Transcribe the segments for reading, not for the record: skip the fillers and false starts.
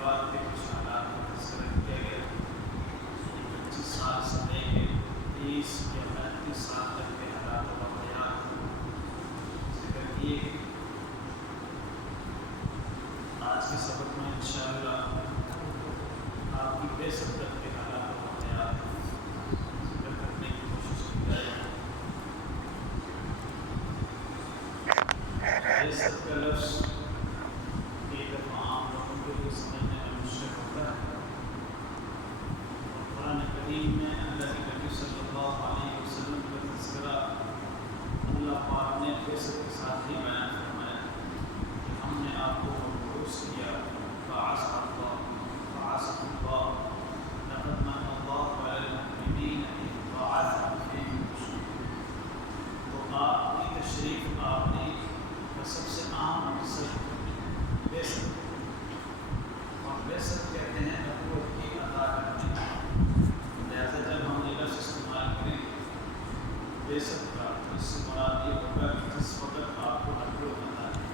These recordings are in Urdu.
بعد کے کچھ حالات کا تذکرہ کیا گیا۔ 25 سال سے لے کے 30 یا 35 سال تک کے حالات و واقعات ذکر کیے گئے۔ آج کے سبق میں انشاءاللہ آپ کی بعثت تک کے حالات و واقعات ذکر کرنے کی کوشش کی جائے۔ بعثت کا لفظ ایک دفعہ عام لوگوں کے لیے سمجھنے میں مشکل ہوتا ہے، اور قرآن کریم میں اللہ کے نبی صلی اللہ علیہ وسلم کا تذکرہ اللہ پاک نے بعثت کے ساتھ ہی بیان فرمایا کہ ہم نے آپ کو مبعوث کیا، بعث اللہ لقد من اللہ علی المؤمنین اذ بعث فیہم رسولا۔ تو آپ کی تشریف آوری کا سب سے عام مقصد بعثت، اور بعثت کہتے ہیں نبوت کی عطا کرنے۔ لہٰذا جب ہم یہ لفظ استعمال کریں بعثت کا، تو اس سے مراد یہ ہوگا کہ جس وقت آپ کو نبوت عطا ہے،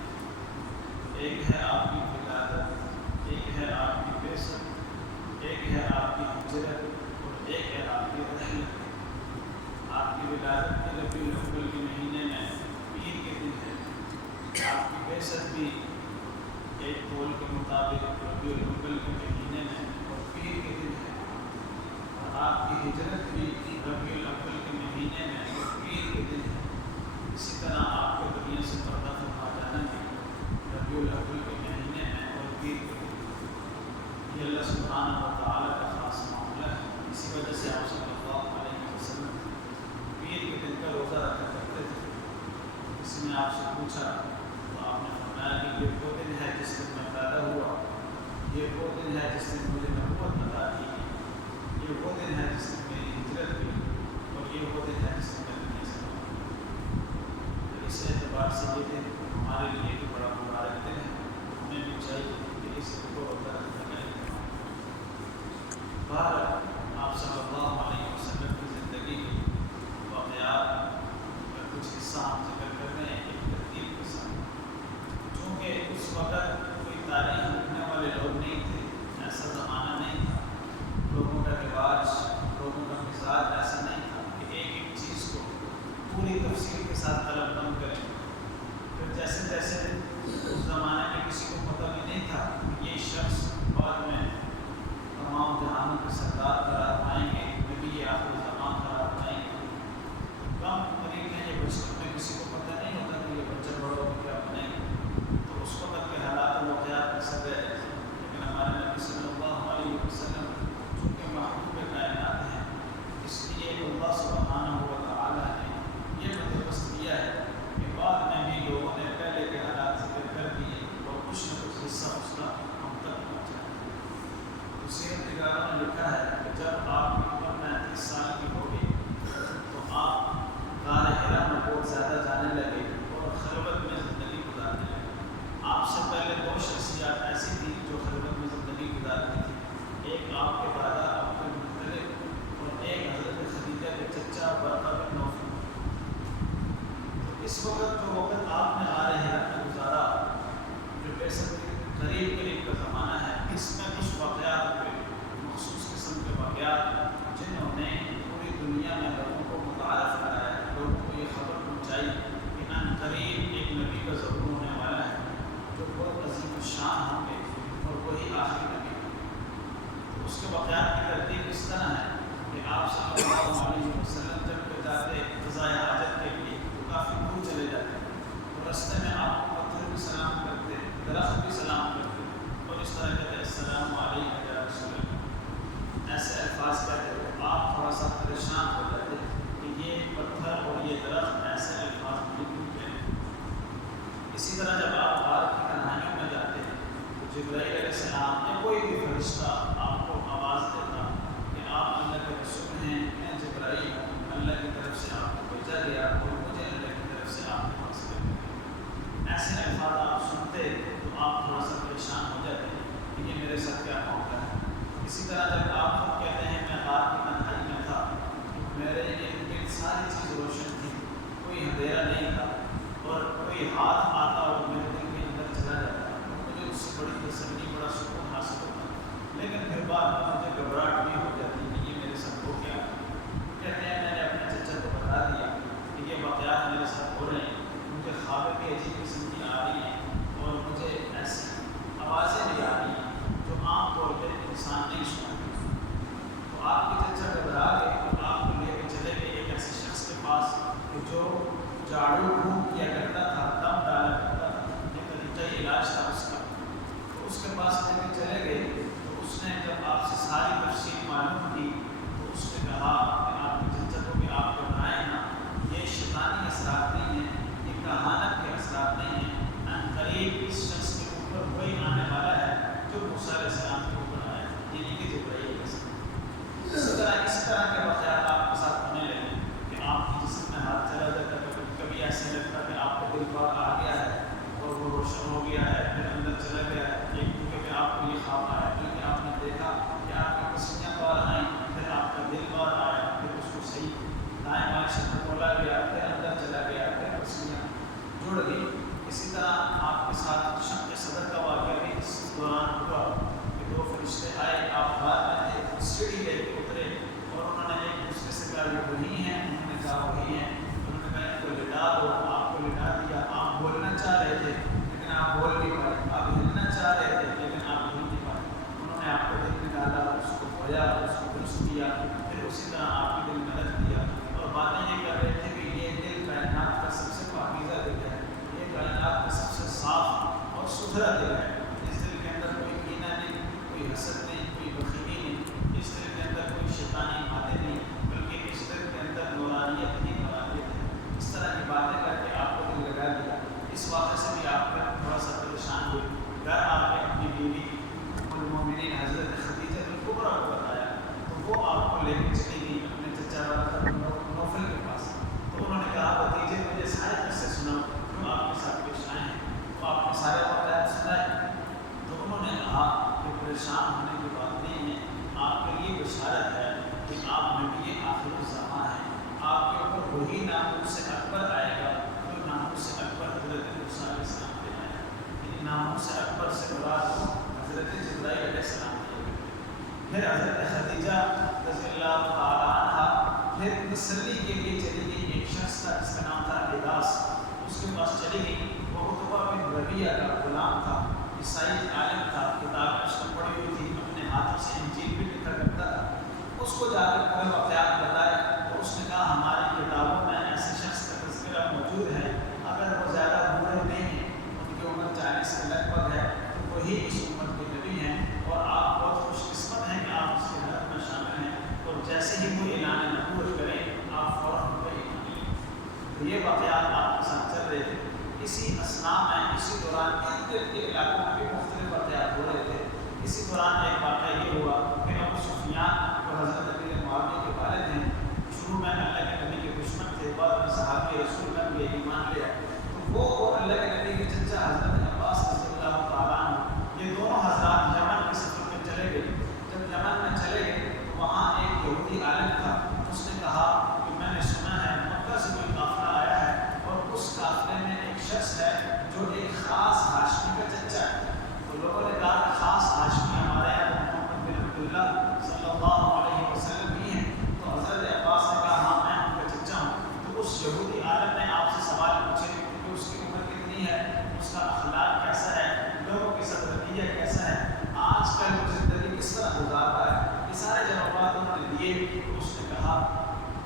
ایک ہے آپ کی ولادت، ایک ہے آپ کی بعثت، ایک ہے آپ کی ہجرت، اور ایک ہے آپ کی رحلت۔ آپ کی ولادت کے ربیع الاول کے مہینے میں پیر کے دن ہے، آپ کی بعثت بھی ایک قول کے مطابق ربیع الاول کے مہینے میں اور پیر کے دن ہے، اور آپ کی ہجرت بھی ربیع الاول کے مہینے میں اور پیر کے دن ہے۔ اسی طرح آپ کو دنیا سے پردہ فرما جانا بھی ربیع الاول کے مہینے میں اور پیر کے دن۔ یہ اللہ سبحانہ و تعالیٰ کا خاص معاملہ ہے۔ اسی وجہ سے آپ صلی اللہ علیہ وسلم پیر کے دن کا روزہ رکھا کرتے تھے۔ کسی نے آپ سے پوچھا تو آپ نے فرمایا کہ یہ وہ دن ہے جس دن میں پیدا ہوا، یہ وہ دن ہے جس دن مجھے نبوت عطا کی گئی، یہ وہ دن ہے جس دن میری ہجرت ہوئی، اور یہ وہ دن ہے جس دن میں دنیا سے رہا۔ اس اعتبار سے یہ دن ہمارے لیے بھی بڑا مبارک دن ہے، ہمیں بھی چاہیے کہ اس دن کو روزہ رکھنا چاہیے۔ بہرحال آپ صلی اللہ علیہ وسلم کی زندگی کے واقعات کا کچھ حصہ ہم ذکر کر رہے ہیں ایک ترتیب کے ساتھ۔ چونکہ اس وقت کوئی تاریخ لکھنے والے لوگ نہیں تھے، ایسا زمانہ نہیں تھا، لوگوں کا رواج، لوگوں کا مزاج ایسا نہیں تھا کہ ایک ایک چیز کو پوری تفصیل کے ساتھ قلم بند کریں۔ پھر جیسے جیسے اس زمانے میں کسی کو پتہ بھی نہیں تھا کہ یہ شخص بعد میں تمام جہانوں کے سردار قرار پائیں گے، نبی آخر زمان قرار پائیں گے۔ کم قریب میں یہ بچپن میں کسی کو پتہ نہیں ہوتا کہ یہ بچہ بڑا ہو کیا بنے گا، تو اس وقت کے حالات و واقعات میں سب ہے۔ لیکن ہمارے نبی صلی اللہ علیہ وسلم چونکہ محبوب کائنات ہیں، اس لیے اللہ سبحانہ و تعالیٰ نے یہ بندوبست کیا ہے کہ بعد میں بھی لوگوں نے پہلے کے حالات ذکر کر دیے اور کچھ نہ کچھ حصہ اس کا ہم تک پہنچایا۔ تو سیرت نگاروں نے لکھا ہے کہ جب آپ کی عمر 35 سال کی ہو گئی تو آپ غار حرا میں بہت زیادہ جانے لگے اور خلوت میں زندگی گزارنے لگے۔ آپ سے پہلے 2 شخصیات ایسی تھیں جو خلوت میں زندگی گزارتی تھیں، ایک آپ کے دادا عبد المطلب اور ایک حضرت خدیجہ کے چچا ورقہ بن نوفل۔ تو اس وقت جو وقت آپ نے غار حرا میں گزارا، جو بعثت کے قریب کا زمانہ ہے، اس میں کچھ واقعات ہوئے، مخصوص قسم کے واقعات جنہوں نے پوری دنیا میں لوگوں کو متعارف کرایا، لوگوں کو یہ خبر پہنچائی کہ ان قریب ایک نبی کا ظہور ہونے والا ہے جو بہت عظیم الشان ہوں گے، اور وہی آخری نبی ہے۔ تو اس کے واقعات کی ترتیب اس طرح ہے کہ آپ صلی اللہ علیہ وسلم جب پہ جاتے قضائے حاجت کے لیے تو کافی دور چلے جاتے، تو رستے میں آپ کو پتھر بھی سلام کرتے، درخت بھی سلام کرتے، اور اس طرح کہتے السلام علیکم یا رسول اللہ، ایسے الفاظ کہتے ہوئے آپ تھوڑا سا پریشان ہو جاتے کہ یہ پتھر اور یہ درخت ایسے الفاظ بالکل کہتے۔ اسی طرح جب آپ غار کی تنہائیوں میں جاتے ہیں تو جبرائیل علیہ السلام یا کوئی بھی فرشتہ آپ کو آواز دیتا کہ آپ اللہ کے رسول ہیں، میں جبرائیل ہوں، اللہ کی طرف سے آپ کو بھیجا گیا اور مجھے اللہ کی طرف سے آپ کے پاس بھیجا گیا۔ ایسے الفاظ آپ سنتے تو آپ تھوڑا سا پریشان ہو جاتے ہیں کہ یہ میرے ساتھ کیا معاملہ ہے۔ اسی طرح جب آپ خود کہتے ہیں میں غار کی تنہائی میں تھا، میرے ارد گرد ساری چیز روشن تھی، کوئی اندھیرا نہیں تھا، اور کوئی ہاتھ آتا اور میرے دل کے اندر چلا جاتا اور مجھے اس سے بڑی تسلی بڑا سکون حاصل ہوتا ہے، لیکن پھر بعد میں مجھے گھبراہٹ بھی ہو جاتی ہے کہ یہ میرے ساتھ ہو گیا۔ کہتے ہیں میں نے اپنے چچا کو بتا دیا کہ یہ واقعات میرے ساتھ ہو رہے ہیں، مجھے خواب بھی عجیب قسم کی آ رہی ہیں اور مجھے ایسی آوازیں بھی آ رہی ہیں جو عام طور پہ انسان نہیں سنتا۔ تو آپ کے چچا گھبرا گئے اور آپ کو لے کے چلے گئے ایک ایسے شخص کے پاس کہ جو جھاڑو پھونک کیا کرتا تھا، دم ڈالا کرتا تھا، یہ طریقہ علاج تھا اس کا۔ تو اس کے پاس لے کے چلے گئے تو اس نے جب آپ سے ساری تفصیل معلوم کی تو اس نے کہا کہ آپ کے چچا کو کہ آپ گھبرائیں نا، یہ شیطانی اثرات نہیں ہیں، یہ کہانت کے اثرات نہیں ہیں، ان قریب اس شخص کے اوپر وہی آنے والا ہے جو موسیٰ علیہ السلام کے اوپر آیا، یعنی کہ جبرائیل علیہ السلام۔ اس طرح کے واقعات آپ کے ساتھ ہونے لگے کہ آپ کی جسم میں ہاتھ چلا جاتا ہے، کبھی ایسے لگتا ہے کہ آپ کا دل باہر آ گیا ہے اور وہ روشن ہو گیا ہے، پھر اندر چلا گیا ہے، ایک کیونکہ آپ کو یہ خواب آیا کیونکہ آپ نے دیکھا کہ آپ کی پسلیاں باہر آئیں، پھر آپ کا دل باہر آیا، پھر اس کو صحیح دائیں بائیں شکل کھولا گیا، پھر اندر چلا گیا، پھر پسلیاں جڑ گئی۔ اسی طرح آپ کے ساتھ شق صدر کا واقعہ بھی اس دوران ہوا کہ دو فرشتے آئے، آپ بعد میں تھے، سیڑھی لے کے اترے اور انہوں نے ایک دوسرے سے کہا یہ وہی ہیں، انہوں نے کہا وہی ہیں، انہوں نے کہا ان کو لٹا دو، آپ کو لٹا دیا، آپ بولنا چاہ رہے تھے لیکن آپ بول نہیں پائے، آپ ہلنا چاہ رہے تھے لیکن آپ ہل نہیں پائے، انہوں نے آپ کو دل میں ڈالا، اس کو دھویا، اس کو درست کیا، پھر اسی طرح آپ کے دل میں رکھ دیا اور باتیں یہ کر رہے تھے کہ یہ دل کائنات کا سب سے پاکیزہ دل ہے، یہ کائنات کا سب سے صاف اور ستھرا دل ہے، اس دل کے اندر کوئی کینہ نہیں، کوئی حسد نہیں، کوئی بخیلی نہیں، اس دل کے اندر کوئی شیطانی باتیں نہیں، بلکہ اس دل کے اندر نورانیت ہی نورانیت ہے۔ اس طرح کی باتیں کر کے آپ کو دل لگا دیا۔ اس واقعے سے بھی آپ کا تھوڑا سا پریشان ہوئے، گھر آپ نے اپنی بیوی ام المومنین حضرت خدیجہ الکبریٰ کو بتایا تو وہ آپ کو لے کے چلی گئی اپنے چچا والا نوفل کے پاس۔ تو انہوں نے کہا بھتیجے مجھے سارے قصے سناؤ جو آپ کے ساتھ پیش آئے ہیں، تو آپ نے سارے واقعات سنائے۔ تو انہوں نے کہا کہ پریشان ہونے کی بات نہیں ہے، آپ کے لیے بشارت ہے کہ آپ نبی آخر الزمان ہیں، آپ کے اوپر وہی ناموس اکبر آئے گا جو ناموس اکبر حضرت موسیٰ علیہ السلام پہ آیا، یعنی ناموس اکبر سے مراد حضرت جبرائیل علیہ السلام ہے۔ پھر حضرت خدیجہ رضی اللہ تعالیٰ عنہ پھر تسلی کے لیے چلی گئی، ایک شخص تھا جس کا نام تھا عباس، اس کے پاس چلی گئی، وہ عتبہ بن ربیعہ کا غلام تھا، عیسائی عالم تھا، کتاب اس نے پڑھی ہوئی تھی، اپنے ہاتھوں سے انجیل بھی لکھا کرتا تھا۔ اس کو جا کے پورے واقعات بتائے تو اس نے کہا ہماری کتابوں میں ایسے شخص کا تذکرہ موجود ہے، اگر وہ زیادہ بوڑھے نہیں ہیں، ان کی عمر 40 کے لگ بھگ ہے، تو وہی اس امت کے نبی ہیں اور آپ بہت خوش قسمت ہیں کہ آپ اس کے حلق میں شامل ہیں، اور جیسے ہی وہ اعلان نبوت کریں آپ فوراً ان پہ ایمان لیں۔ تو یہ واقعات آپ کے ساتھ چل رہے تھے۔ اسی اثناء میں اسی دوران ارد گرد کے علاقوں میں بھی مختلف واقعات ہو رہے تھے۔ اسی دوران ایک واقعہ یہ ہوا کہ ابو سفیان جو حضرت امیر معاویہ کے والد ہیں، شروع میں اللہ کے نبی کے دشمن تھے، بعد میں صحابی رسول میں بھی ایمان لیا، تو وہ اور اللہ کے نبی کے چچا حضرت عباس رضی اللہ تعالیٰ عنہ یہ دونوں حضرات یمن کے سفر میں چلے گئے۔ جب یمن میں چلے گئے تو وہاں ایک یہودی عالم تھا، اس نے کہا کہ میں نے سنا ہے مکہ سے کوئی قافلہ آیا ہے اور اس قافلے میں ایک شخص ہے جو ایک خاص ہاشمی کا چچا ہے۔ تو لوگوں نے کہا کہ خاص ہاشمی ہمارے یہاں محمد بن عبداللہ صلی اللہ علیہ وسلم ہی ہیں۔ تو حضرت عباس نے کہا ہاں میں ان کا چچا ہوں۔ تو اس یہودی عالم نے آپ سے سوال پوچھے کہ اس کی عمر کتنی ہے، اس کا اخلاق کیسا ہے، لوگوں کے ساتھ رویہ کیسا ہے، آج کل وہ زندگی کس طرح گزار رہا ہے، یہ سارے جوابات انہوں نے دیے۔ تو اس نے کہا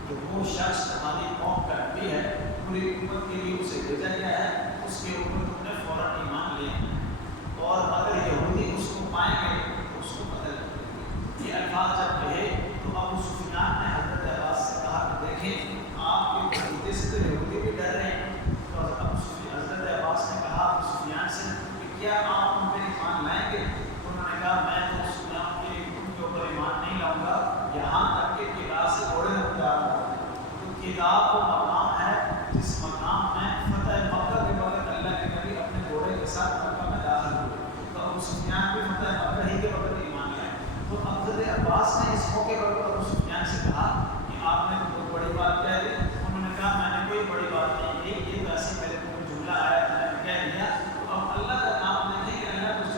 کہ وہ شخص ہماری قوم کا نبی ہے، پوری امت کے لیے اسے بھیجا گیا ہے، اس کے اوپر تم نے فوراً ایمان لیا، اور اگر یہودی اس کو پائیں گے تو اس کو قتل کریں گے۔ یہ الفاظ جب کہے تو ابو سفیان نے حضرت عباس سے کہا کہ دیکھیں آپ کے بھتیجے سے تو یہودی بھی ڈر رہے ہیں۔ تو حضرت عباس نے کہا ابو سفیان سے کہ کیا آپ ان پہ ایمان لائیں گے؟ تو انہوں نے کہا میں تو ان کے اوپر ایمان نہیں لاؤں گا، یہاں تک کہ قلعہ سے گھوڑے ہو جا رہا ہے۔ تو قلعہ وہ مقام ہے جس مقام میں فتح مکہ کے وقت اللہ کے نبی اپنے گھوڑے کے ساتھ مکہ میں داخل ہوئے، تو ابو سفیان بھی فتح مکہ ہی کے وقت ایمان لائے۔ تو حضرت عباس نے اس موقع پر ابو سفیان سے کہا کہ آپ نے بہت بڑی بات کہہ دی۔ انہوں نے کہا میں نے کوئی بڑی بات نہیں کی، یہ تو ایسے میرے کو جملہ آیا تھا میں نے کہہ دیا، تو اب اللہ کا نام دیکھیں کہ اللہ کو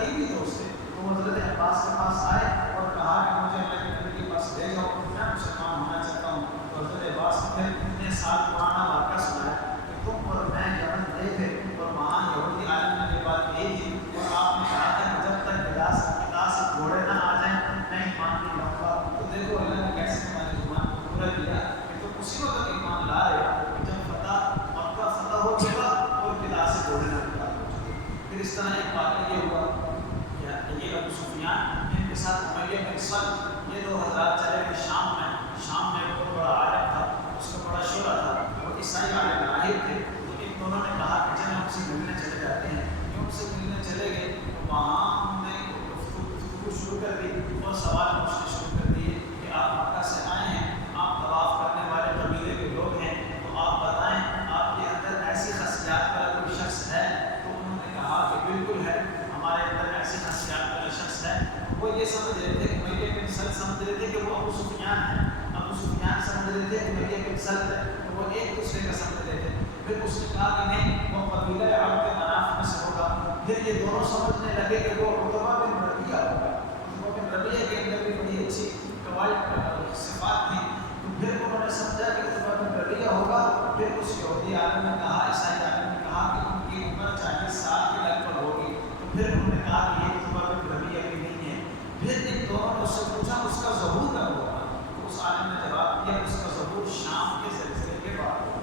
قریبی دوست تھے. وہ حضرت عباس کے پاس آئے اور کہا کہ مجھے اللہ کے نبی کے پاس لے جاؤ, میں مسلمان ہونا چاہتا ہوں. تو حضرت عباس نے پھر اتنے سال پرانا واقعہ سنایا کہ تم اور میں یمن گئے تھے اور وہاں یہودی عالم نے یہ بات کہی تھی اور آپ نے کہا تھا کہ جب تک گدا سے گھوڑے نہ آ جائیں میں ایمان نہیں لاؤں گا. تو دیکھو اللہ نے کیسے ہمارے ایمان کو پورا کیا کہ تم اسی وقت ایمان لا رہے ہو کہ جب مکہ فتح ہو چکا اور گدا سے گھوڑے نہ نکال ہو چکے. پھر اس طرح ایک واقعہ یہ ہوا کہ یہ ابو سفیان ان کے ساتھ امیہ بن سلط یہ دو حضرات چلے گئے شام میں ایک بہت بڑا عالم تھا, اس کا بڑا شعرا تھا, وہ عیسائی عالم راہب تھے. تو ان دونوں نے کہا کہ چلیں ہم سے ملنے چلے جاتے ہیں. جو ان سے ملنے چلے گئے تو وہاں ہم نے گفتگو شروع کر دی اور سوال پوچھنے شروع کر دیے کہ آپ مکہ سے آئے ہیں, آپ طواف کرنے والے قبیلے کے لوگ ہیں, تو آپ بتائیں آپ کے اندر ایسی خاصیات والا کوئی شخص ہے؟ تو انہوں نے کہا کہ بالکل ہے, ہمارے اندر ایسی خاصیات والا شخص ہے. وہ یہ سمجھ رہے تھے کہ امیہ بن سلط سمجھ رہے تھے کہ وہ ابو سفیان ہے, ابو سفیان سمجھ رہے تھے کہ امیہ بن سلط ہے, تو وہ ایک دوسرے کا سمجھ رہے تھے. پھر اس نے کہا کہ نہیں وہ قبیلہ عرب کے مناف میں سے ہوگا. پھر یہ دونوں سمجھنے لگے کہ وہ عتبہ بن ربیعہ ہوگا. عتبہ بن ربیعہ کے اندر بھی بڑی اچھی قواعد صفات تھیں. تو پھر انہوں نے سمجھا کہ عتبہ بن ربیعہ ہوگا. پھر اس یہودی عالم نے کہا, عیسائی عالم نے کہا کہ ان کی عمر 40 سال کے لگ بھگ ہوگی. تو پھر انہوں نے کہا کہ یہ عتبہ بن ربیعہ بھی نہیں ہے. پھر ان دونوں نے اس سے پوچھا اس کا ظہور کب ہوا؟ تو اس عالم نے جواب دیا اس کا ظہور شام کے زلزلے کے بعد ہوگا,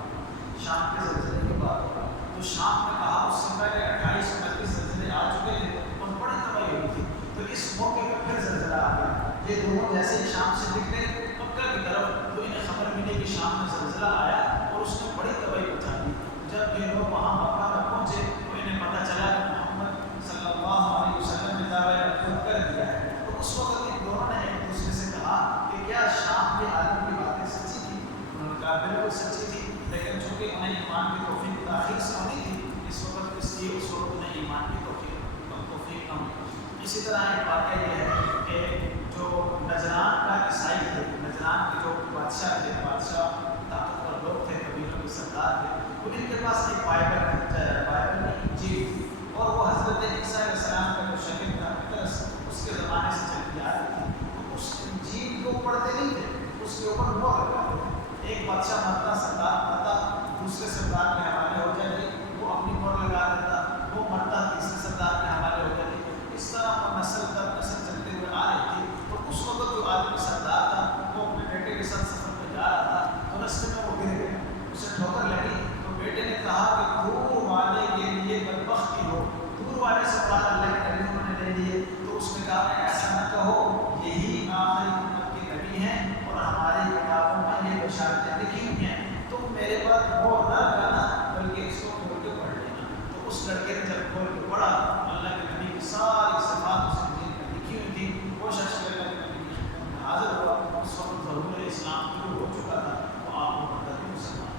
شام کے زلزلے کے بعد ہوگا. تو شام نے کہا اس سے پہلے 28 29 زلزلے آ چکے تھے اور بڑی تباہی ہوئی تھی. تو اس موقع پہ پھر زلزلہ آ گیا. یہ دونوں جیسے شام سے نکلے مکہ کی طرف تو انہیں خبر ملی کہ شام میں زلزلہ آیا اور اس نے بڑی تباہی مچا دی. جب یہ لوگ وہاں مکہ میں پہنچے تو انہیں پتہ چلا کہ محمد صلی اللہ علیہ وسلم نے دعویٰ خود کر دیا ہے. تو اس وقت ان دونوں نے ایک دوسرے سے کہا کہ کیا شام کے عالم کی باتیں سچی تھی؟ انہوں نے کہا بالکل سچی تھی, لیکن چونکہ انہیں ایمان کی توفیق تاخیر سے ہونی تھی اس وقت, اس لیے اس وقت انہیں ایمان کی توفیق نہ ہوئی. اسی طرح ایک واقعہ یہ ہے کہ جو نجران کا عیسائی تھے, نجران کے جو بادشاہ تھے, بادشاہ طاقتور لوگ تھے, قبیلوں کے سردار تھے, تو ان کے پاس ایک بائبل میں انجیل تھی اور وہ حضرت عیسیٰ علیہ السلام کا جو شکل تھا پطرس اس کے زمانے سے چلتی آ رہی تھی. تو اس انجیل کو پڑھتے نہیں تھے, اس کے اوپر مہر لگاتے تھے. ایک بادشاہ مرتا, سردار مرتا, دوسرے سردار کے حوالے ہو جاتے, وہ اپنی مہر لگا دیتا, وہ مرتا, تیسرے سردار کے حوالے ہو جاتی. اس طرح وہ نسل در نسل چلتے ہوئے آ رہی تھی. تو اس وقت جو آدمی سردار تھا وہ اپنے بیٹے کے ساتھ سفر پہ جا رہا تھا, تو رستے میں وہ گر گیا, اسے ٹھوکر لگی. تو بیٹے نے کہا کہ دور والے کے لیے بدبختی ہو, دور والے سے بات اللہ کے نبی انہوں نے لے لیے. تو اس نے کہا ایسا نہ کہو, یہی آخری امت کے نبی ہیں اور ہماری کتابوں میں یہ بشارتیں لکھی ہوئی ہیں. تم میرے پر وہ نہ لگانا بلکہ اس کو کھول کے پڑھ لینا. تو اس لڑکے نے جب کھول کے پڑھا, اللہ کے نبی کی ساری صفات اس انجیل میں لکھی ہوئی تھی. وہ شخص اللہ کے نبی کی خدمت میں حاضر ہوا. اس وقت ظہور اسلام شروع ہو چکا تھا, وہ آپ کو مرتد مسلمان.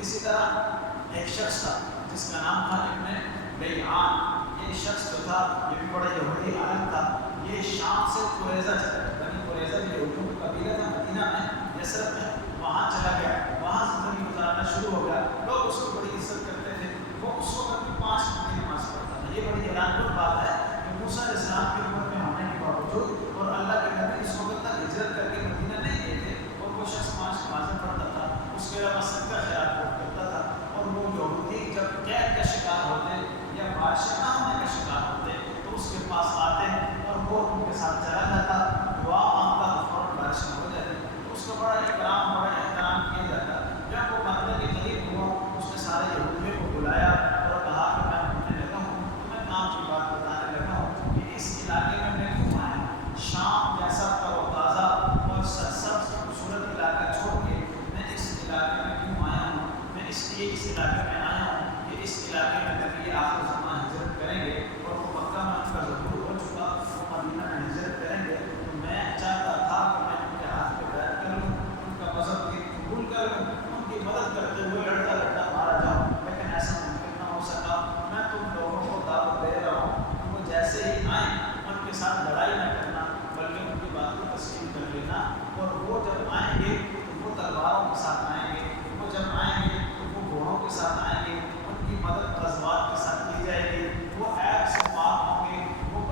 اسی طرح ایک شخص تھا جس کا نام تھا ابن بیعان. یہ شخص جو تھا یہ بھی بڑا یہودی عالم تھا. یہ شام سے قریظہ چلا گیا, بنی قریظہ جو یہودیوں کا قبیلہ تھا مدینہ میں, یثرب میں, وہاں چلا گیا. وہاں زندگی گزارنا شروع ہو گیا. لوگ اس کو بڑی عزت کرتے تھے. وہ اس وقت بھی 5 وقت کی نماز پڑھتا تھا. یہ بڑی حیران کن بات ہے کہ موسیٰ علیہ السلام کی عمر میں ہونے کے باوجود اور اللہ کے نبی اس وقت تک ہجرت کر کے مدینہ نہیں گئے تھے اور وہ شخص 5 نمازیں پڑھتا تھا. اس کے علاوہ سب کا خیال کرتا تھا. اور وہ یہودی جب قید کا شکار ہوتے یا بادشاہ نہ ہونے کا شکار ہوتے تو اس کے پاس آتے اور وہ ان کے ساتھ چلا جاتا, دعا مانگتا تو فوراً بارش ہو جاتی. تو اس کا بڑا احترام کیا جاتا. جب وہ مرنے کے قریب ہوا اس نے سارے یہودیوں کو بلایا اور کہا کہ میں پڑھنے لگا ہوں, تو میں کام کی بات بتانے لگا ہوں کہ اس علاقے میں میں کیوں آیا ہوں. شام جیسا تر و تازہ اور سرسبز خوبصورت علاقہ چھوڑ کے میں اس علاقے میں کیوں آیا ہوں. میں اس لیے اس علاقے میں آیا ہوں کہ اس علاقے میں نبی آخر زمان ہجرت کریں گے اور وہ مکہ میں ان کا ظہور ہو چکا, وہ مدینہ میں ہجرت کریں گے. تو میں چاہتا تھا کہ میں ان کے ہاتھ پہ بیعت کر لوں, ان کا مذہب کی قبول کر لوں, ان کی مدد کرتے ہوئے لڑتا لڑتا مارا جاؤں, لیکن ایسا ممکن نہ ہو سکا. میں تم لوگوں کو دعوت دے رہا ہوں کہ وہ جیسے ہی آئیں ان کے ساتھ لڑائی نہ کرنا بلکہ ان کی بات کو تسلیم کر لینا. اور وہ جب آئیں گے تو وہ تلواروں کے ساتھ آئیں گے, وہ جب آئیں گے تو وہ گھوڑوں کے ساتھ آئیں گے, ان کی مدد غزوات کے ساتھ کی جائے گی. وہ عیب سے پاک ہوں گے, وہ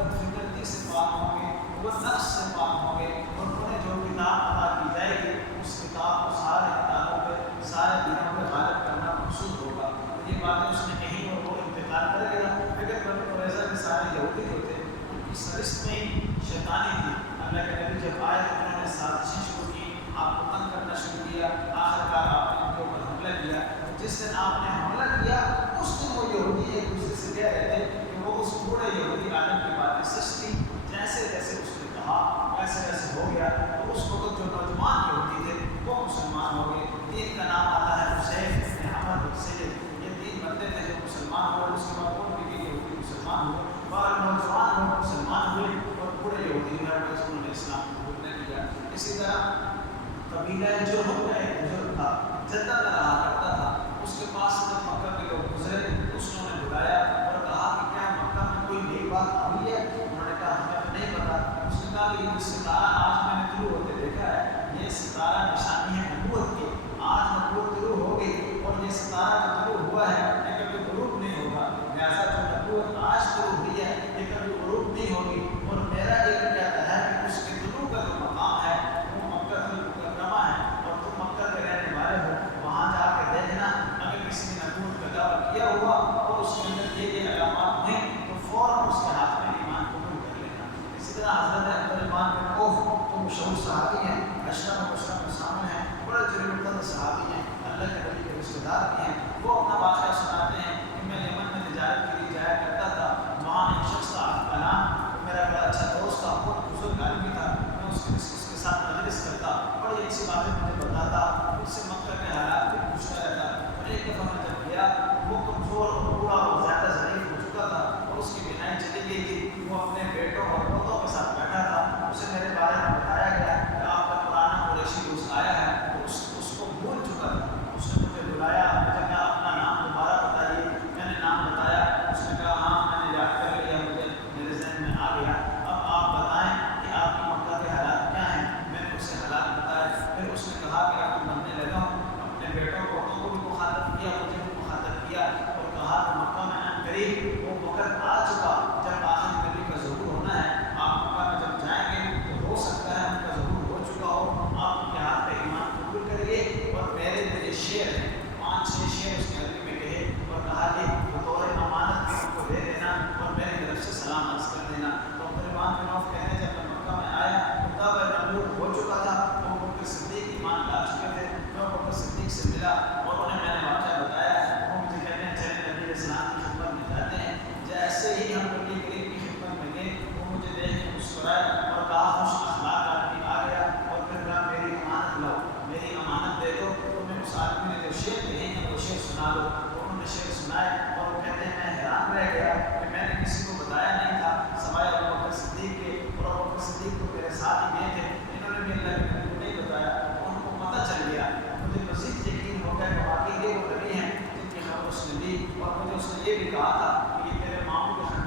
قبیلہ جرہم کا ایک بزرگ تھا، جدہ میں رہا کرتا تھا، اس کے پاس جب مکہ کے لوگ گزرے تو اس نے انہیں بلایا اور کہا کہ کیا مکہ میں کوئی نئی بات ہوئی ہے؟ انہوں نے کہا ہمیں تو نہیں پتا۔ اس نے کہا کہ یہ ستارہ آج میں نے طلوع ہوتے دیکھا ہے، یہ ستارہ نشانی ہے نبوت کی، آج نبوت طلوع ہو گئی اور یہ ستارہ جو طلوع ہوا ہے یہ کبھی غروب نہیں ہوگا، لہٰذا جو نبوت آج طلوع ہوئی ہے یہ کبھی غروب نہیں ہوگی۔ اور میرا علم کہتا ہے کہ اس کے طلوع کا جو مقام ہے وہ مکہ المکرمہ ہے، اور تم مکہ کے رہنے والے ہو، وہاں جا کے دیکھنا اگر کسی نے نبوت کا دعویٰ کیا ہوا اور اس کے اندر یہ علامات ہیں تو فوراً اس کے ہاتھ میں ایمان قبول کر لینا۔ اسی طرح حضرت عبدالرحمن بن عوف تو مشہور صحابی ہیں، عشرہ مبشرہ میں شامل ہیں، بڑے جلیل صحابی ہیں، اللہ کے نبی کے رشتہ دار بھی ہیں۔ وہ اپنا واقعہ سناتے ہیں کہ میں یمن میں تجارت کے لیے جایا کرتا تھا، وہاں ایک شخص تھا عفقلان، میرا بڑا اچھا دوست تھا، بہت بزرگ آدمی تھا، میں اس کے ساتھ مجلس کرتا، بڑی اچھی باتیں مجھے بتاتا، اس سے مکہ کے حالات بھی پوچھتا رہتا۔ اور ایک دفعہ میں جب گیا وہ کمزور اور بوڑھا اور زیادہ ضعیف ہو چکا تھا اور اس کی بینائی چلی گئی تھی، وہ اپنے بیٹوں اور پوتوں کے ساتھ بیٹھا تھا۔ اسے میرے بارے میں بتایا گیا کہ آپ کا پرانا قریشی دوست آیا ہے، تو اس کو بھول چکا تھا۔ اس نے مجھے بلایا، مجھے کہا اپنا نام دوبارہ بتائیے، میں نے نام بتایا، اس نے کہا ہاں میں نے یاد کر لیا، مجھے میرے ذہن میں آ گیا، اب آپ بتائیں کہ آپ کی مکہ کے حالات کیا ہیں۔ میں نے اسے حالات بتائے، پھر اس نے کہا کہ اب بننے لگا ہوں، اپنے بیٹوں کو بھی مخاطب کیا، مجھے بھی مخاطب کیا اور کہا کہ مکہ میں ان قریب وہ وقت آ چکا جب آخری نبی کا ظہور ہونا ہے، آپ مکہ میں جب جائیں گے تو ہو سکتا ہے ان کا ظہور ہو چکا ہو، آپ ان کے ہاتھ پہ ایمان قبول کریے اور میرے شعر ہیں 5-6 شعر اس نے عربی میں کہے اور کہا کہ بطور امانت بھی ان کو دے دینا اور میری طرف سے سلام عرض کر دینا۔ تو عبدالرحمن بن عوف کہتے ہیں جب میں مکہ میں آیا تب نبوت ہو چکا تھا، تو ابوبکر صدیق ایمان لا چکے تھے، میں ابوبکر صدیق سے ملا اور انہیں میں نے واقعہ بتایا، وہ مجھے کہتے ہیں چلے نبی علیہ السلام کی خدمت میں جاتے ہیں۔ جیسے ہی ہم نبی کریم کی خدمت میں گئے وہ مجھے دیکھ کے مسکرائے اور کہا خوش اخلاق آدمی آ گیا، اور پھر کہا میری امانت لاؤ، میری امانت دے دو۔ تو میں اس آدمی نے جو شعر کہے ہیں وہ شعر سنا دو، انہوں نے شعر سنائے اور وہ کہتے ہیں میں حیران رہ گیا کہ میں نے کسی کو بتایا نہیں تھا سوائے ابوبکر صدیق کے، اور ابوبکر صدیق تو میرے ساتھ ہی گئے تھے، انہوں نے بھی اللہ کے نبی کو نہیں بتایا، ان کو پتہ چل گیا۔ مجھے مزید یقین ہو گیا کہ واقعی یہ وہ نبی ہیں جن کی خبر اس نے دی، اور مجھے اس نے یہ بھی کہا تھا کہ یہ تیرے ماموں کے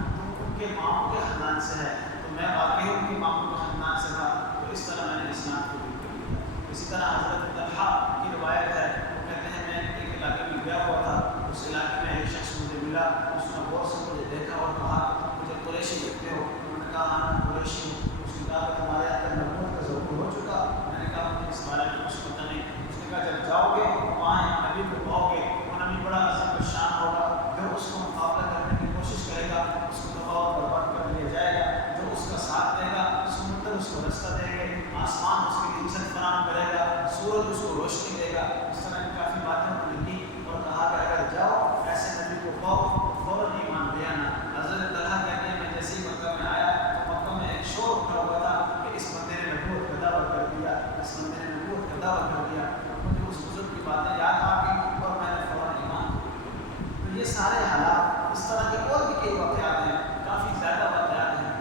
ان کے ماموں کے خاندان سے ہے، تو میں واقعی ان کے ماموں کے خاندان سے تھا، تو اس طرح میں نے اسلام قبول کر لیا۔ اسی طرح حضرت طلحہ کی روایت ہے، وہ کہتے ہیں میں ایک علاقے میں گیا ہوا تھا، اس علاقے میں ایک شخص مجھے ملا، اس نے غور سے مجھے دیکھا اور کہا مجھے قریشی لگتے ہو، انہوں نے کہا ہاں میں قریشی ہوں۔ اس نے کہا کہ تمہارے اندر نبوت کا ظہور ہو چکا؟ میں نے کہا مجھے اس بارے میں کچھ پتہ نہیں۔ اس نے کہا جب جاؤ گے وہاں ایک نبی کو پاؤ گے، وہ نبی بڑا عظیم الشان ہوگا، جو اس کو مقابلہ کرنے کی کوشش کرے گا اس کو تباہ و برباد کر لیا جائے گا، جو اس کا ساتھ دے گا سمندر اس کو رستہ دے گے، آسمان اس کے لیے چھت فراہم کرے گا، سورج اس کو روشنی دے گا۔ اس طرح کی کافی باتیں انہوں نے کی اور کہا کہ اگر جاؤ ایسے نبی کو پاؤ فوراً ایمان لے آنا۔ حضرت طلحہ کہتے ہیں میں جیسے ہی مکہ میں آیا تو مکہ میں ایک شور اٹھا ہوا تھا کہ اس بندے نے نبوت کا دعویٰ کر دیا، اس بندے نے نبوت کا دعویٰ کر دیا۔ مجھے اس بزرگ کی باتیں یاد آ گئی اور میں نے فوراً ایمان لیا۔ تو یہ سارے حالات، اس طرح کے اور بھی کئی واقعات ہیں، کافی زیادہ واقعات ہیں،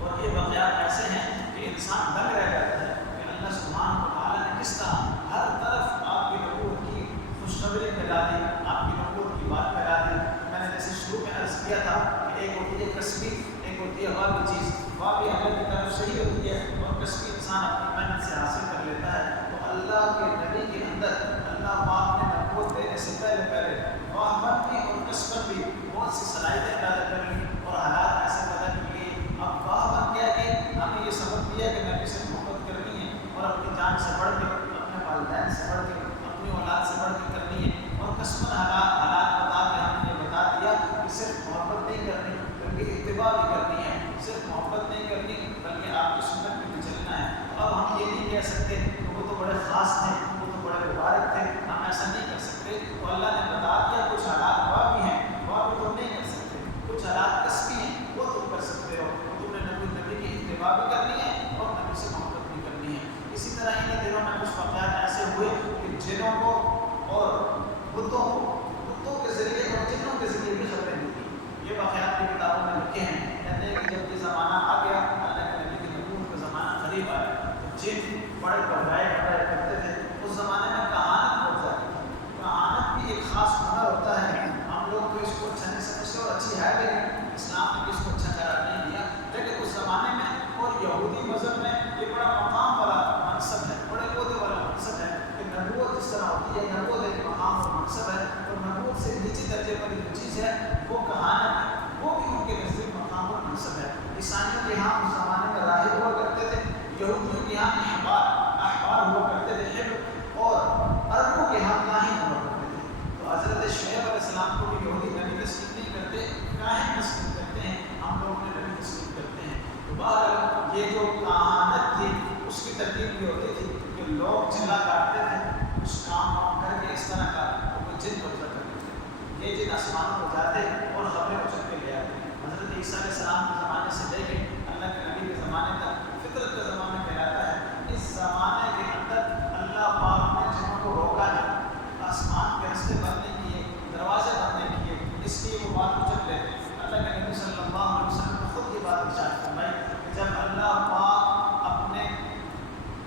اور یہ واقعات ایسے ہیں کہ انسان دنگ رہ جاتا ہے کہ اللہ سبحانہ و تعالیٰ نے کس طرح ہر طرف آپ کی نبوت کی خوشخبری پھیلا دی، آپ کی نبوت کی بات پھیلا دی۔ میں نے جیسے شروع میں عرض کیا تھا کہ ایک ہوتی ہے کسبی، ایک ہوتی ہے غالبی چیز، غالبی اللہ کی طرف سے ہی ہوتی ہے اور کسبی انسان اپنی محنت سے حاصل کر لیتا ہے۔ تو اللہ کے نبی کے اندر اللہ پاک نے نبوت دینے سے پہلے محبت بھی اور کسبت بھی بہت سی صلاحیتیں پیدا کر لی اور حالات ایسے پیدا کر لیے۔ اب محبت کیا ہے کہ ہمیں یہ سبق دیا کہ نبی سے محبت کرنی ہے اور اپنی جان سے بڑھ کے، اپنے والدین سے بڑھ کے، اپنی اولاد سے بڑھ کے کرنی ہے، اور قسمت حالات بتا کے ہم نے یہ بتا دیا کہ صرف محبت نہیں کرنی بلکہ اتباع بھی کرنی ہے، صرف محبت نہیں کرنی بلکہ آپ کی سنت میں بھی چلنا ہے۔ اب ہم یہ نہیں کہہ سکتے کہ وہ تو بڑے خاص تھے، وہ تو بڑے مبارک تھے، ہم ایسا نہیں کر سکتے۔ تو اللہ نے بتا دیا کچھ حالات وہ بھی ہیں، وہ بھی تو نہیں کر سکتے، کچھ حالات یہودی مذہب میں یہ بڑا مقام والا منصب ہے، بڑے عہدے والا منصب ہے کہ نبوت جس طرح ہوتی ہے، نبوت ایک مقام اور منصب ہے، اور نبوت سے نیچے درجے والی جو چیز ہے وہ کہانت ہے، وہ بھی ان کے نزدیک مقام اور منصب ہے۔ عیسائیوں کے یہاں اس زمانے میں راہب ہوا کرتے تھے، یہودیوں کے یہاں احبار ہوا کرتے تھے حبر، اور عربوں کے یہاں کاہن ہوا کرتے تھے۔ تو حضرت شعیب علیہ السلام کو بھی یہودی نبی تسلیم نہیں کرتے، کاہن تسلیم کرتے ہیں، ہم لوگ نے نبی تسلیم کرتے ہیں۔ تو بہرحال یہ جو کہانت تھی اس کی ترتیب یہ ہوتی تھی کہ لوگ چلا کاٹتے تھے، اس کام کر کے اس طرح کا وہ جن قبضہ کرتے تھے، یہ جن آسمانوں کو جاتے اور خبریں اچھل کے لے آتے۔ حضرت عیسیٰ علیہ السلام کے زمانے سے لے کے اللہ کے نبی کے زمانے تک فطرت کا زمانہ کہلاتا ہے۔ اس زمانے کے اندر اللہ پاک نے جنوں کو روکا ہے، آسمان کے راستے بند نہیں کیے، دروازے بند نہیں کیے، اس لیے وہ بات اچھل لیتے۔ اللہ کے نبی صلی اللہ علیہ وسلم نے خود یہ بات ارشاد فرمائی کہ جب اللہ پاک اپنے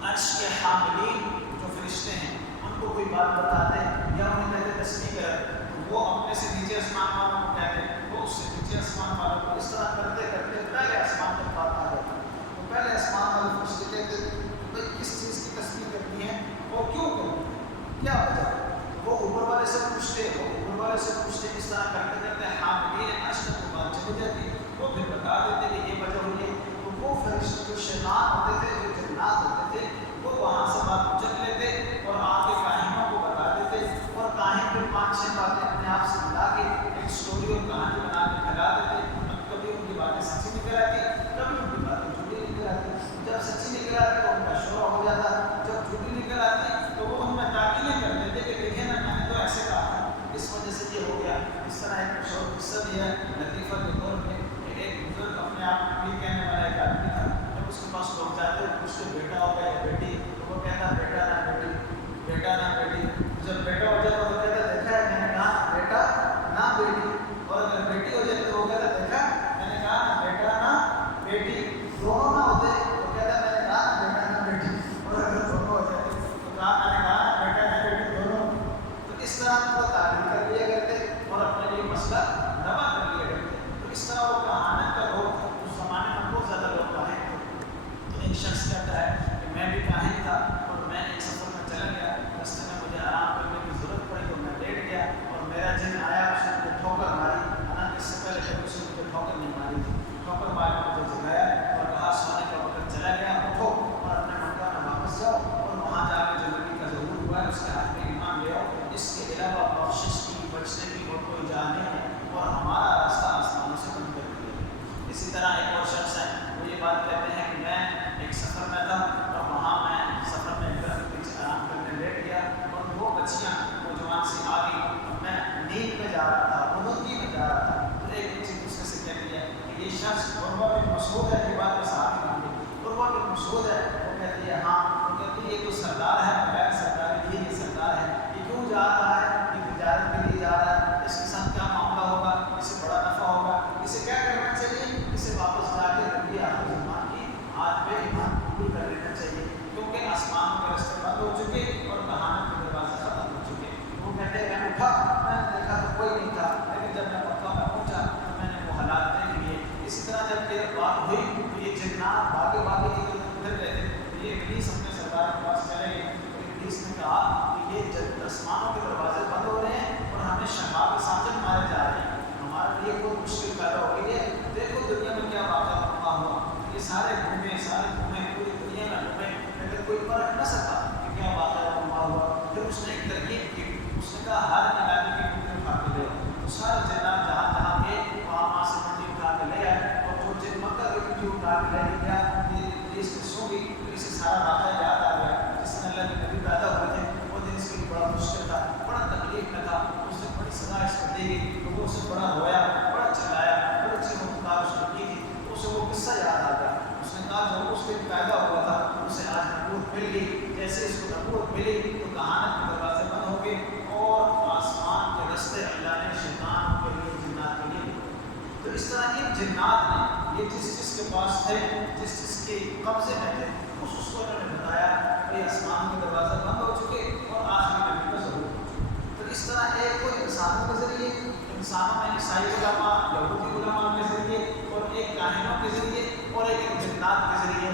عرش کے حاملین جو فرشتے ہیں ان کو کوئی بات بتاتے ہیں یا انہیں کہتے تسبیح کرتے تو وہ اپنے سے نیچے آسمان والوں کو کہتے ہیں، وہ اس سے نیچے آسمان والوں کو، اس طرح کرتے کرتے پہلے آسمان تک بات آ جاتی ہے۔ تو پہلے آسمان والے فرشتے کہتے بھائی کس چیز کی تسبیح کرنی ہے اور کیوں کرنی ہے، کیا وجہ ہے؟ وہ اوپر والے سے پوچھتے، اس طرح کرتے کرتے حاملین عرش تک وہ بات چلی جاتی، وہ پھر بتا دیتے کہ یہ وجہ ہوئی ہے۔ تو وہ فرشتے جو شیطان ہوتے تھے، جو جنات ہوتے تھے، وہ وہاں سے بات چک لیتے اور آ کے کاہنوں کو بتا دیتے، اور کاہن پھر 5-6 باتیں اپنے آپ سے ملا کے ایک اسٹوری اور کہانی بنا کے پھیلا دیتے۔ اب کبھی ان کی باتیں سچی نکل آتی، کبھی ان کی باتیں جھوٹی نکل آتی۔ جب سچی نکل آتی تو ان کا شورا ہو جاتا، جب جھوٹی نکل آتی تو وہ ان میں تعمیلیں کر دیتے کہ دیکھیں نا میں نے تو ایسے کہا تھا، اس وجہ سے یہ ہو گیا۔ اس طرح ایک مشہور قصہ بھی ہے لطیفہ کے طور پہ کہ ایک بزرگ اپنے آپ کو یہ کہنے والا ایک آدمی تھا، جب اس کے پاس لوگ جاتے ہیں پوچھتے بیٹا ہوگا یا بیٹی، تو وہ کہتا بیٹا نہ بیٹی، بیٹا نہ بیٹی۔ جب بیٹا ہو جائے تو کہتا دیکھا ہے میں نے کہا بیٹا نہ بیٹی، اور اگر بیٹی ہو جائے تو وہ کہتا دیکھا میں نے کہا نا بیٹا نہ بیٹی، دونوں نہ ہوتے تو کہتا میں نے کہا بیٹا نہ بیٹی، اور اگر دونوں ہو جاتے تو کہا میں نے کہا بیٹا نہ بیٹی دونوں۔ تو اس طرح وہ تعلیم کر لیا کرتے اور اپنے لیے مسئلہ دبا کر لیا کرتے۔ تو اس طرح وہ کہانت کا دور تھا، اس زمانے میں بہت زیادہ لوگ کاہن تھے۔ تو ایک شخص کہتا ہے کہ میں بھی کاہن تھا اور میں ایک سفر میں چلا گیا، راستے میں مجھے آرام کرنے کی ضرورت پڑی تو میں لیٹ گیا اور میرا جن آیا، اس نے مجھے ٹھوکر ماری، حالانکہ اس سے پہلے کبھی اس نے مجھے ٹھوکر نہیں ماری تھی۔ ٹھوکر مار کے مجھے جگایا اور کہا سونے کا وقت چلا گیا، اٹھو اور اپنے مکہ میں واپس جاؤ اور وہاں جا کے جو نبی کا ظہور ہوا ہے اس کے ہاتھ میں ایمان لے آؤ، اس کے علاوہ بخشش کی بچنے کی اور کوئی جا نہیں ہے، اور ہمارا راستہ آسمانوں سے بند کر دیا ہے۔ اسی طرح ایک اور شخص ہے، وہ یہ بات کہتے ہیں کہ میں ایک سفر میں تھا اور وہاں میں سفر میں ایک درخت کے نیچے آرام کرنے لیٹ گیا اور وہ بچیاں نوجوان سے آ گئی، میں نیند میں جا رہا تھا، بزرگی میں جا رہا تھا، تو ایک بچی دوسرے سے کہتی ہے کہ یہ شخص عروہ بن مسعود ہے، یہ بات کے ساتھ مان لی، عروہ بن مسعود ہے، وہ کہتی ہے ہاں، وہ کہتی ہے یہ تو سردار ہے، غیر سرداری لیے یہ سردار ہے، یہ کیوں جا رہا ہے، یہ تجارت کے لیے جا رہا ہے، اس کے ساتھ کیا معاملہ ہوگا، اسے بڑا نفع ہوگا، اسے کیا کرنا چاہیے، اسے واپس جا کے نبی آخر زمان کی ہاتھ پہ ایمان قبول کر لینا چاہیے، کیونکہ آسمان کے راستے بند ہو چکے اور کہانت کے دروازے ختم ہو چکے۔ وہ کہتے ہیں میں اٹھا، میں نے دیکھا تو کوئی نہیں تھا، لیکن جب میں مکہ میں پہنچا تو میں نے وہ حالات دیکھ لیے۔ اسی طرح جب یہ بات ہوئی تو یہ جنات بھاگے ادھر ادھر گئے تھے، تو یہ ابلیس اپنے سردار کے پاس چلے گئے، تو ابلیس نے کہا کہ یہ جب آسمانوں کے دروازے بند ہو رہے ہیں اور ہمیں شہاب ساجد مارے جا رہے ہیں، ہمارے لیے کوئی مشکل پیدا ہو گئی ہے، دیکھو دنیا میں کیا واقعہ ہوا، یہ سارے گھومے پوری دنیا میں گھومے، لیکن کوئی فرق نہ سکا کہ کیا واقعہ ہوا۔ پھر اس نے ایک ترکیب کی، اس نے کہا ہر علاقے کی ٹکڑی اٹھا کے لے آؤ، تو سارے جنات جہاں جہاں گئے وہاں سے منڈی اٹھا کے لے آئے، اور جو جن مکہ کی ٹکڑی اٹھا کے لے گیا اس نے سو گئی، پھر اسے سارا واقعہ یاد آ گیا جس میں اللہ کے نبی پیدا ہوئے تھے، وہ دن اس کے لیے بڑا مشکل تھا، بڑا تکلیف میں تھا، اس نے بڑی سزا اس کو دی گئی، تو وہ اسے بڑا رویا، بڑا چلایا، بڑی اچھی مختار اس نے کی تھی، اسے وہ قصہ یاد آ گیا۔ اس نے کہا جب اس دن پیدا ہوا تھا اسے آج نبوت مل گئی، جیسے اس کو نبوت ملی تو کہانت کے دروازے بند ہو گئے اور آسمان کے راستے اللہ نے شیطان کے لیے جنات کے لیے۔ تو اس طرح ان جنات نے یہ جس کے پاس تھے، جس کے قبضے میں تھے، اس کو انہوں نے بتایا کہ آسمان کے دروازے بند ہو چکے اور آخری نبی کا ظہور ہو چکا۔ تو اس طرح ایک کوئی انسانوں کے ذریعے، انسانوں میں عیسائی علماء، یہودی علماء کے ذریعے، اور ایک کاہنوں کے ذریعے، اور ایک جنات کے ذریعے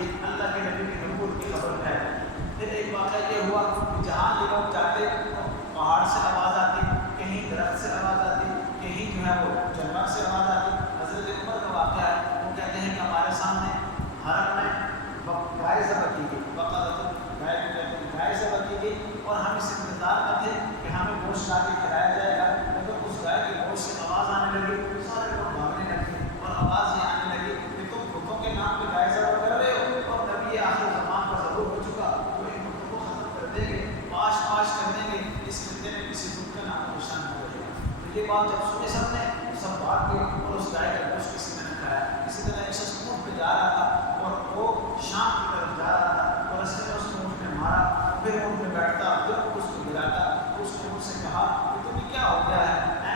بات جب سنی سب نے سب بات کی اور اس گائے کا گوشت کسی نے کھایا. اسی طرح ایک شخص اونٹ پہ جا رہا تھا اور وہ شام کی طرف جا رہا تھا اور رستے میں اس نے اونٹ نے مارا. پھر اونٹ پہ بیٹھتا پھر اس کو گراتا. اس نے مجھ سے کہا کہ تمہیں کیا ہو گیا ہے؟ میں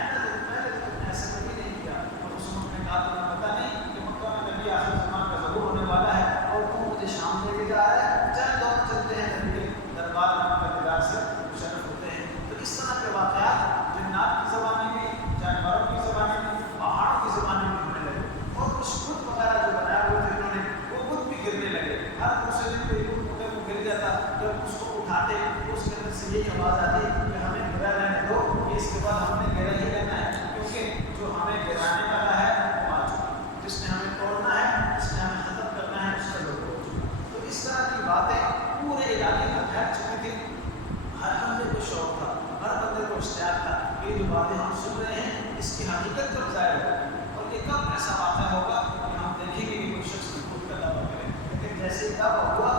نے تو ایسا کبھی نہیں کیا. اور اس اونٹ نے کہا تمہیں پتہ نہیں کہ مکہ میں نبی آخر زمان کا ظہور ہونے والا ہے اور تم مجھے شام لے کے جا رہا ہے؟ چل دونوں چلتے ہیں نبی کے دربار میں کا دیدار سے مشرف ہوتے ہیں. تو اس طرح کے واقعات جنات کی زبانی میں, جانوروں کی زبانی میں, پہاڑوں کی زبانی میں ہونے لگے. اور کچھ بت وغیرہ جو بنایا ہوئے تھے انہوں نے وہ بت بھی گرنے لگے. ہر دوسرے دن کوئی بت ہوتے وہ گر جاتا. جب اس کو اٹھاتے تو اس کے اندر سے یہی آواز آتی کہ ہمیں گرا رہنے دو, کہ اس کے بعد ہم نے گرا ہی رہنا ہے, کیونکہ جو ہمیں گرانے والا ہے وہ آ چکا, جس نے ہمیں توڑنا ہے, جس نے ہمیں ختم کرنا ہے, اس کا لوگ ہو چکا. تو اس طرح کی باتیں پورے علاقے میں پھیل چکی تھی. ہر بندے کو شوق تھا, ہر بندے کو اشتیاق تھا کہ جو باتیں ہم سن رہے ہیں اس کی حقیقت کب ظاہر ہوگی اور یہ کب ایسا واقعہ ہوگا کہ ہم دیکھیں گے کہ کوئی شخص خود کا دعویٰ کرے. لیکن جیسے ہی دعویٰ ہوا,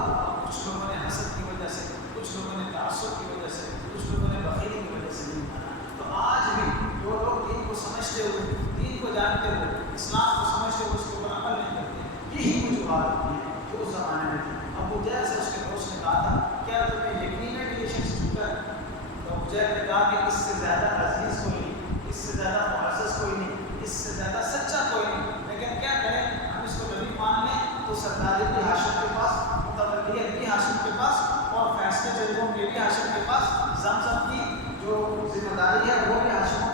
کچھ لوگوں نے حسد کی وجہ سے, کچھ لوگوں نے تعصب کی وجہ سے, کچھ لوگوں نے بخیلی کی وجہ سے نہیں مانا. تو آج بھی جو لوگ دین کو سمجھتے ہوئے, دین کو جانتے ہوئے, اسلام کو سمجھتے ہوئے اس کے اوپر عمل نہیں کرتے, یہی وجوہات ہوتی ہیں جو اس زمانے میں تھی. ابو جہل سے اس کے دوست نے کہا تھا کیا تمہیں یقین ہے کہ یہ شخص جھوٹا ہے؟ تو ابو جہل نے کہا کہ اس سے زیادہ عزیز کوئی نہیں, اس سے زیادہ معزز کوئی نہیں, اس سے زیادہ سچا کوئی نہیں. لیکن کیا کریں, ہم اس کو نبی مان لیں تو سرداری بھی ہاشم کے پاس, متولیت بھی ہاشم کے پاس, اور فیصلے ججوں کے بھی ہاشم کے پاس, زمزم کی جو ذمہ داری ہے وہ بھی ہاشموں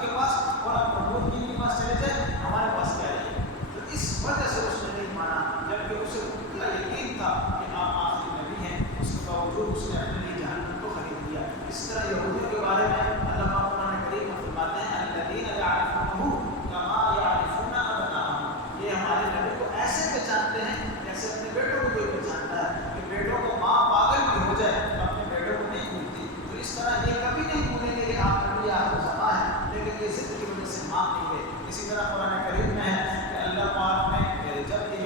کے پاس, اور اب محمود کی کے پاس چلے جائے, ہمارے پاس کیا ہے. تو اس وجہ سے اس نے نہیں مانا, جبکہ اسے پورا یقین تھا کہ آپ آخری نبی ہیں. اس کے باوجود اس نے اپنے لیے جہنم کو خرید لیا. اس طرح یہودیوں کے بارے میں اللہ پاک قرآن کریم میں فرماتے ہیں الذین یعرفونہ کما یعرفون ابناءہم, یہ ہمارے نبی کو ایسے پہچانتے ہیں جیسے اپنے بیٹوں کو کوئی پہچانتا ہے. کہ بیٹوں کو ماں پاگل بھی ہو جائے تو اپنے بیٹوں کو نہیں بھولتی. تو اس طرح یہ کبھی نہیں بھولیں گے کہ آپ نبی آخر زمان ہیں, لیکن یہ ضد کی وجہ سے معاف نہیں گئے. اسی طرح قرآن کریم میں ہے کہ اللہ پاک نے جب کہ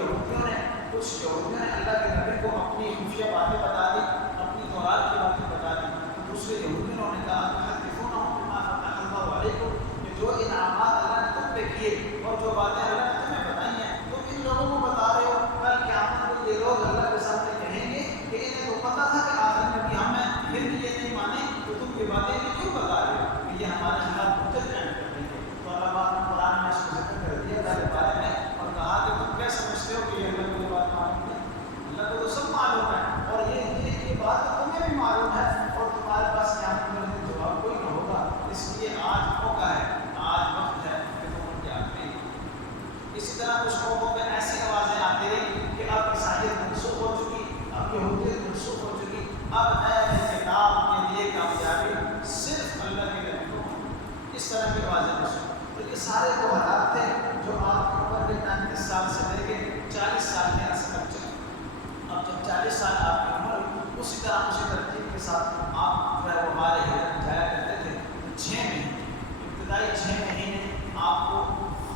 کچھ یہودیوں نے اللہ کے نبی کو اپنی خفیہ باتیں بتا دی, اپنی تورات کی باتیں بتا دی, تو دوسرے یہودیوں نے کہا تحدثونہم بما فتح اللہ علیکم, کہ جو انعامات اللہ نے تم پہ کیے اور جو باتیں اللہ نے تمہیں بتائی ہیں تم ان لوگوں کو بتا رہے ہو. کل قیامت کو یہ لوگ اللہ کے سامنے کہیں گے کہ انہیں تو پتہ تھا کہ آخری نبی ہم ہیں, پھر بھی یہ نہیں مانے, تو تم یہ باتیں کیوں بتا رہے ہو کہ یہ ہمارے خلاف حجت قائم کر رہی ہے. تو اللہ پاک نے قرآن میں اس کو ذکر کر دیا اللہ کے بارے میں, اور کہا کہ تم کیا سمجھتے ہو کہ یہ اللہ کی بات معلوم ہے؟ اللہ کو تو سب معلوم ہے, اور یہ بات تو تمہیں بھی معلوم ہے, اور تمہارے پاس قیامت میں جواب کوئی نہ ہوگا. اس لیے آج موقع ہے, آج وقت ہے کہ تم ان کے آتے ہیں. اسی طرح کچھ موقعوں پہ ایسی آوازیں آتی رہی کہ اب عیسائیت منسوخ ہو چکی, اب یہودیت منسوخ ہو چکی, اب نئے کتاب کے لیے کامیابی صرف اللہ کے نبی کو. اس طرح کی آوازیں منسوخ. تو یہ سارے وہ حالات تھے جو آپ کی عمر کے 35 سال سے لے کے 40 سال کے عرصے تک چلے. اب جب 40 سال آپ کی عمر, اسی طرح اسی ترتیب کے ساتھ آپ جو ہے وہ ہمارے ہجرت جایا کرتے تھے. 6 مہینے, ابتدائی 6 مہینے آپ کو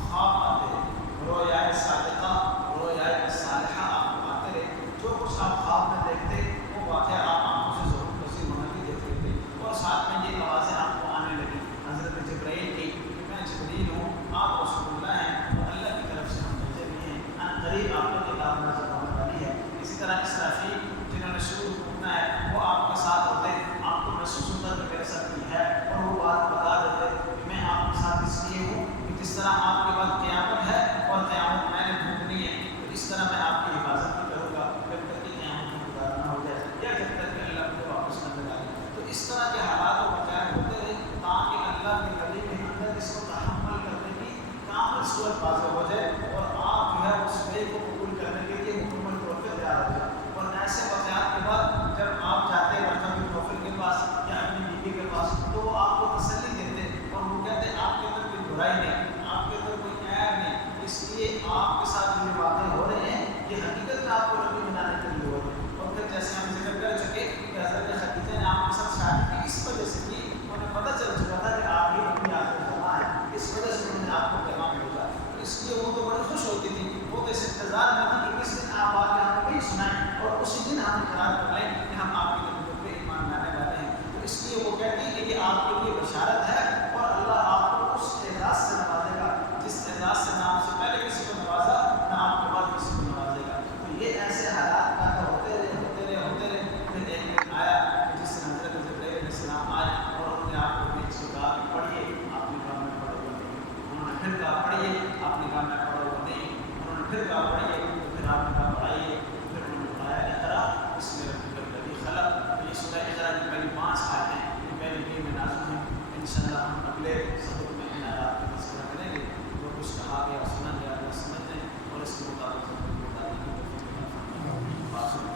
خواب آتے رہے, رویائے صادقہ, رویائے صالحہ آپ کو آتے رہے. جو کچھ آپ خواب میں دیکھتے وہ واقعہ آپ آنکھوں سے ضرور پذیر ہونا بھی دیکھتے تھے, اور ساتھ میں یہ آوازیں آپ کو آنے لگی حضرت جبرائیل کی کہ میں جبریل ہوں, آپ رسول اللہ ہیں, اور اللہ کی طرف سے ہم بھیجے ہوئے ہیں, ان قریب آپ کو کتاب نازل ہونے والی ہے. اسی طرح اسرافیل جنہوں نے شروع کرنا ہے وہ آپ کے ساتھ ہوتے, آپ کو محسوس ہوتا کہ میرے ساتھ یہ ہے, اور وہ بات بتا دیتے کہ میں آپ کے ساتھ اس لیے ہوں کہ جس طرح آپ کے بعد قیامت ہے اور قیامت میں نے بھوگنی ہے, تو اس طرح میں آپ کی حفاظت بھی کروں گا جب تک کہ قیامت میں گزارنا ہو جائے, یا جب تک کہ اللہ مجھے واپس نہ لگائے. تو اس طرح کے حالات و واقعات ہوتے رہے تاکہ اللہ کے نبی کے اندر اس کو تحمل کرنے کی کامل صورت واضح ہو جائے, اور آپ جو ہے اس وے کو قبول کرنے کے لیے مکمل طور پہ تیار ہو جائے. اور ایسے واقعات کے بعد جب آپ جاتے ورثہ بن نوفل کے پاس یا اپنی بیوی کے پاس, تو وہ آپ کو تسلی دیتے اور وہ کہتے ہیں آپ کے اندر کوئی برائی نہیں, آپ کے اندر کوئی عیب نہیں, اس لیے آپ کے ساتھ جو باتیں ہو رہے ہیں یہ حقیقت میں آپ کو نبی بنانے کے لیے ہو رہے ہیں. اور پھر جیسے ہم ذکر کر چکے کہ حضرت خدیجہ نے آپ کے ساتھ شادی کی اس وجہ سے کی, انہیں پتہ چل چکا تھا کہ آپ ہی اپنی آخر زماں ہیں, اس وجہ سے انہوں نے آپ کو پیغام بھیجا. اس لیے وہ تو بڑی خوش ہوتی تھی, وہ تو اس انتظار میں تھی کہ کس دن آپ آ کے ہمیں وہی سنائیں اور اسی دن ہم اقرار کر لیں